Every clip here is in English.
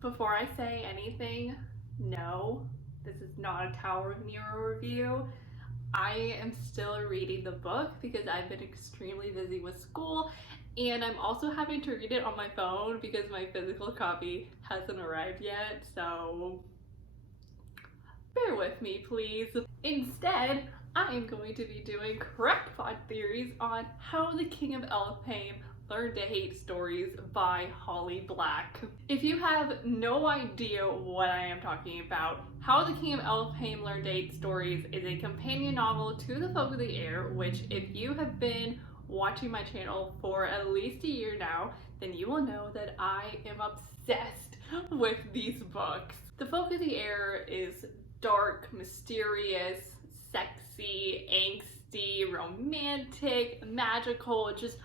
Before I say anything, no, this is not a Tower of Nero review. I am still reading the book because I've been extremely busy with school, and I'm also having to read it on my phone because my physical copy hasn't arrived yet, so bear with me, please. Instead, I am going to be doing crackpot theories on How the King of Elfhame Learned to Hate Stories by Holly Black. If you have no idea what I am talking about, How the King of Elfhame Learned to Hate Stories is a companion novel to The Folk of the Air, which if you have been watching my channel for at least a year now, then you will know that I am obsessed with these books. The Folk of the Air is dark, mysterious, sexy, angsty, romantic, magical, just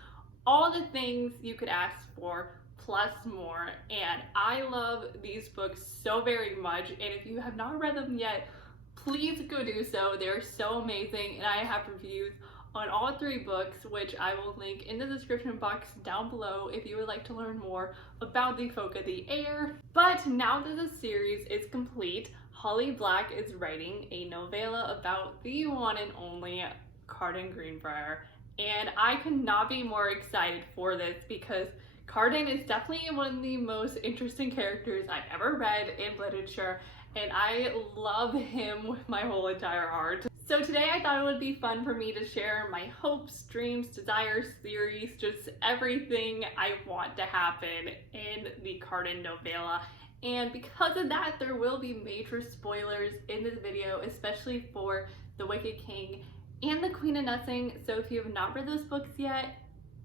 all the things you could ask for plus more. And I love these books so very much, and if you have not read them yet, please go do so. They're so amazing, and I have reviews on all three books, which I will link in the description box down below if you would like to learn more about the Folk of the Air. But now that the series is complete, Holly Black is writing a novella about the one and only Cardan Greenbriar, and I could not be more excited for this because Cardan is definitely one of the most interesting characters I've ever read in literature, and I love him with my whole entire heart. So today I thought it would be fun for me to share my hopes, dreams, desires, theories, just everything I want to happen in the Cardan novella. And because of that, there will be major spoilers in this video, especially for The Wicked King and The Queen of Nothing. So if you have not read those books yet,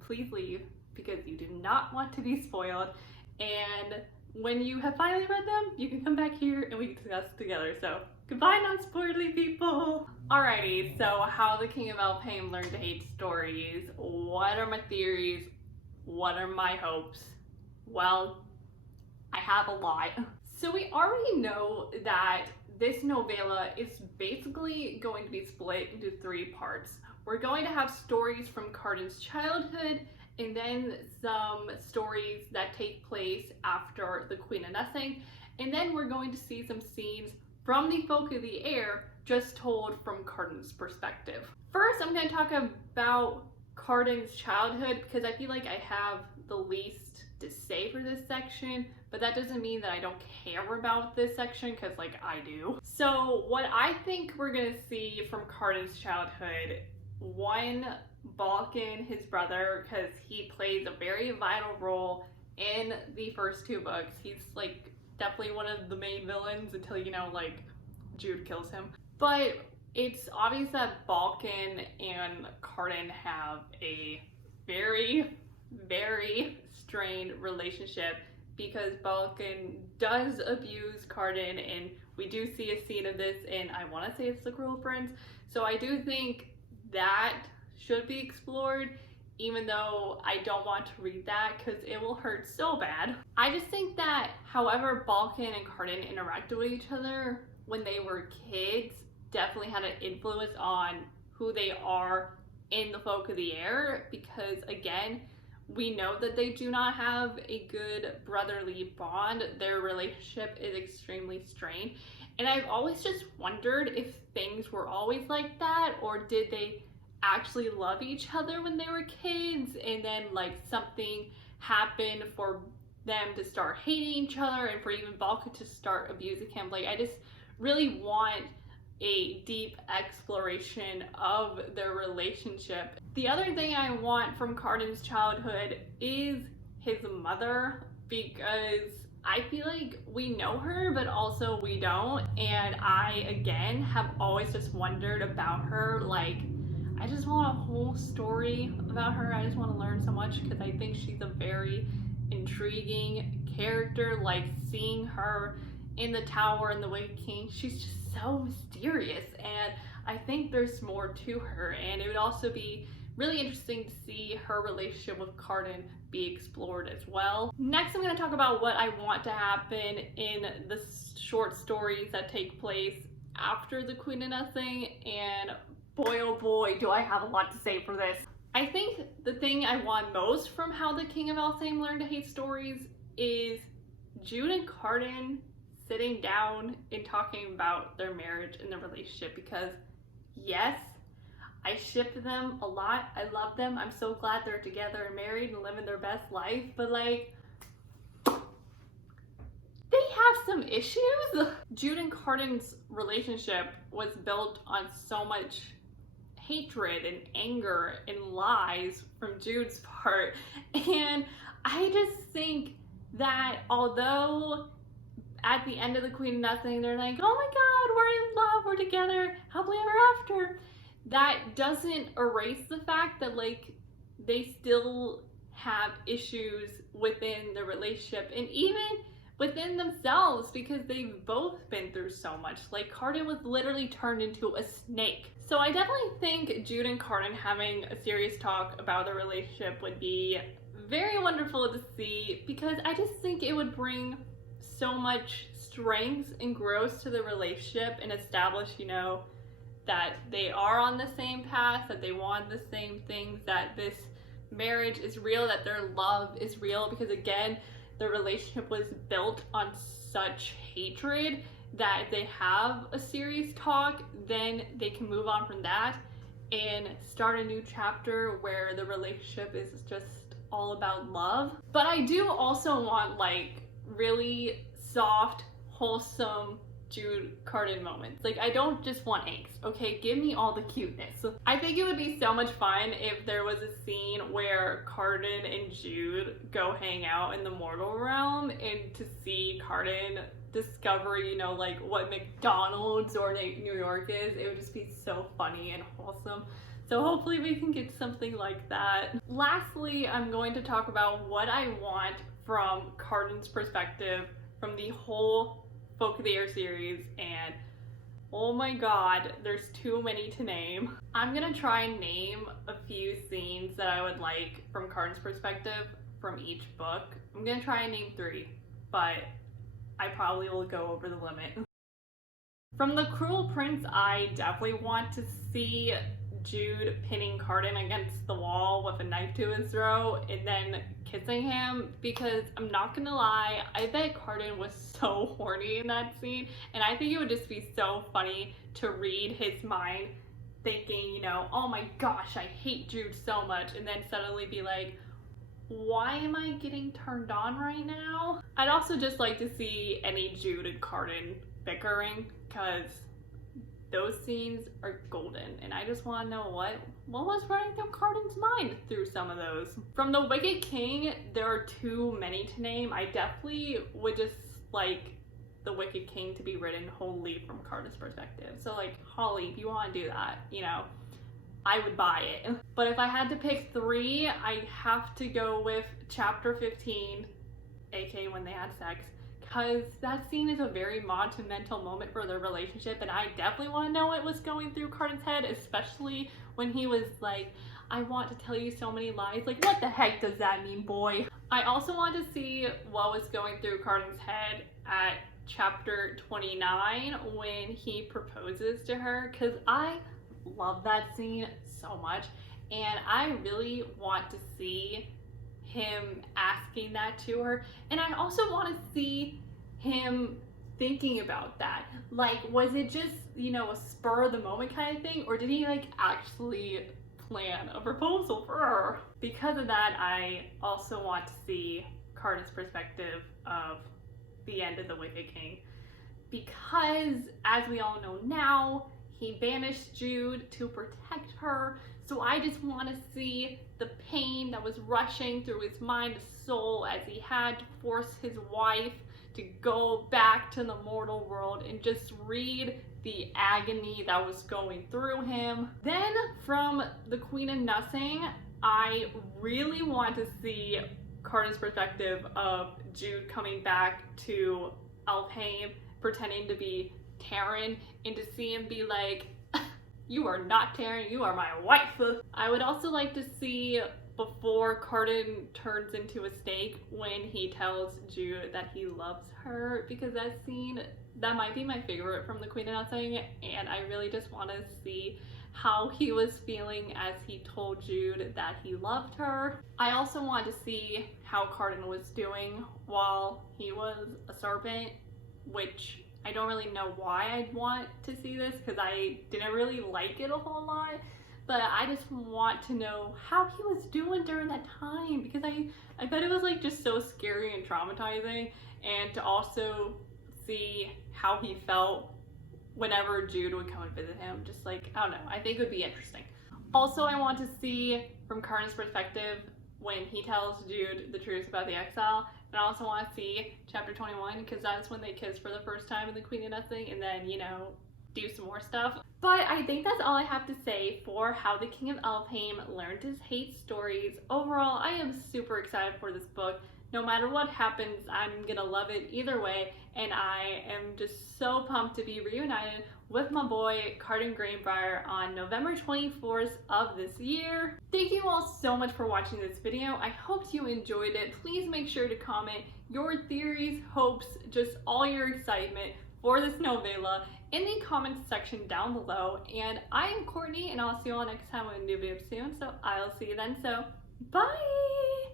please leave because you do not want to be spoiled. And when you have finally read them, you can come back here and we can discuss together. So goodbye, non-spoilerly people. Alrighty, so How the King of Elfhame Learned to Hate Stories. What are my theories? What are my hopes? Well, I have a lot. So we already know that this novella is basically going to be split into three parts. We're going to have stories from Cardan's childhood, and then some stories that take place after The Queen of Nothing, and then we're going to see some scenes from the Folk of the Air just told from Cardan's perspective. First, I'm going to talk about Cardan's childhood because I feel like I have the least to say for this section, but that doesn't mean that I don't care about this section because like I do. So what I think we're going to see from Cardan's childhood, one, Balkan, his brother, because he plays a very vital role in the first two books. He's like definitely one of the main villains until, you know, like Jude kills him. But it's obvious that Balkan and Cardan have a very, very strained relationship because Balkan does abuse Cardan, and we do see a scene of this in, I want to say it's The Cruel Prince. So I do think that should be explored, even though I don't want to read that because it will hurt so bad. I just think that however Balkan and Cardan interacted with each other when they were kids definitely had an influence on who they are in The Folk of the Air, because again, we know that they do not have a good brotherly bond. Their relationship is extremely strained, and I've always just wondered if things were always like that, or did they actually love each other when they were kids and then like something happened for them to start hating each other and for even Balkan to start abusing him. Like I just really want a deep exploration of their relationship. The other thing I want from Cardan's childhood is his mother, because I feel like we know her but also we don't, and I again have always just wondered about her. Like I just want a whole story about her. I just want to learn so much because I think she's a very intriguing character. Like seeing her in the tower and The Wicked King, she's just so mysterious, and I think there's more to her, and it would also be really interesting to see her relationship with Cardan be explored as well. Next, I'm going to talk about what I want to happen in the short stories that take place after The Queen of Nothing, and boy oh boy do I have a lot to say for this. I think the thing I want most from How the King of Elfhame Learned to Hate Stories is Jude and Cardan sitting down and talking about their marriage and their relationship, because yes, I ship them a lot. I love them. I'm so glad they're together and married and living their best life, but like, they have some issues. Jude and Cardan's relationship was built on so much hatred and anger and lies from Jude's part. And I just think that although at the end of The Queen of Nothing, they're like, oh my god, we're in love, we're together, happily ever after, that doesn't erase the fact that like they still have issues within the relationship and even within themselves, because they've both been through so much. Like, Cardan was literally turned into a snake. So I definitely think Jude and Cardan having a serious talk about their relationship would be very wonderful to see, because I just think it would bring so much strength and growth to the relationship and establish, you know, that they are on the same path, that they want the same things, that this marriage is real, that their love is real, because again, the relationship was built on such hatred that if they have a serious talk, then they can move on from that and start a new chapter where the relationship is just all about love. But I do also want like really soft, wholesome Jude Cardan moments. Like, I don't just want angst, okay? Give me all the cuteness. I think it would be so much fun if there was a scene where Cardan and Jude go hang out in the mortal realm, and to see Cardan discover, you know, like what McDonald's or New York is. It would just be so funny and wholesome. So hopefully we can get something like that. Lastly, I'm going to talk about what I want from Cardan's perspective from the whole Folk of the Air series, and oh my god, there's too many to name. I'm gonna try and name a few scenes that I would like from Cardan's perspective from each book. I'm gonna try and name 3, but I probably will go over the limit. From The Cruel Prince, I definitely want to see Jude pinning Cardan against the wall with a knife to his throat and then kissing him, because I'm not gonna lie, I bet Cardan was so horny in that scene, and I think it would just be so funny to read his mind thinking, you know, oh my gosh, I hate Jude so much, and then suddenly be like, why am I getting turned on right now? I'd also just like to see any Jude and Cardan bickering, because those scenes are golden, and I just want to know what was running through Cardan's mind through some of those. From The Wicked King, there are too many to name. I definitely would just like The Wicked King to be written wholly from Cardan's perspective. So like, Holly, if you want to do that, you know, I would buy it. But if I had to pick 3, I'd have to go with chapter 15, aka when they had sex, because that scene is a very monumental moment for their relationship, and I definitely want to know what was going through Cardan's head, especially when he was like, I want to tell you so many lies. Like, what the heck does that mean, boy? I also want to see what was going through Cardan's head at chapter 29 when he proposes to her, because I love that scene so much, and I really want to see him asking that to her, and I also want to see him thinking about that. Like, was it just, you know, a spur of the moment kind of thing, or did he like actually plan a proposal for her? Because of that, I also want to see Cardan's perspective of the end of The Wicked King, because as we all know now, he banished Jude to protect her. So I just want to see the pain that was rushing through his mind and soul as he had to force his wife to go back to the mortal world, and just read the agony that was going through him. Then from The Queen of Nothing, I really want to see Cardan's perspective of Jude coming back to Elfhame, pretending to be Taryn, and to see him be like, you are not Taryn, you are my wife. I would also like to see before Cardan turns into a snake when he tells Jude that he loves her, because that scene, that might be my favorite from The Queen of Nothing, and I really just want to see how he was feeling as he told Jude that he loved her. I also want to see how Cardan was doing while he was a serpent, which I don't really know why I'd want to see this because I didn't really like it a whole lot, but I just want to know how he was doing during that time because I bet it was like just so scary and traumatizing, and to also see how he felt whenever Jude would come and visit him. Just like, I don't know, I think it would be interesting. Also, I want to see from Cardan's perspective when he tells Jude the truth about the exile. And I also want to see chapter 21 because that's when they kiss for the first time in the Queen of Nothing, and then, you know, do some more stuff. But I think that's all I have to say for How the King of Elfhame Learned His Hate Stories. Overall, I am super excited for this book. No matter what happens, I'm gonna love it either way, and I am just so pumped to be reunited with my boy Cardan Greenbriar on November 24th of this year. Thank you all so much for watching this video. I hope you enjoyed it. Please make sure to comment your theories, hopes, just all your excitement for this novella in the comments section down below. And I am Courtney, and I'll see you all next time with a new video soon, so I'll see you then. So, bye!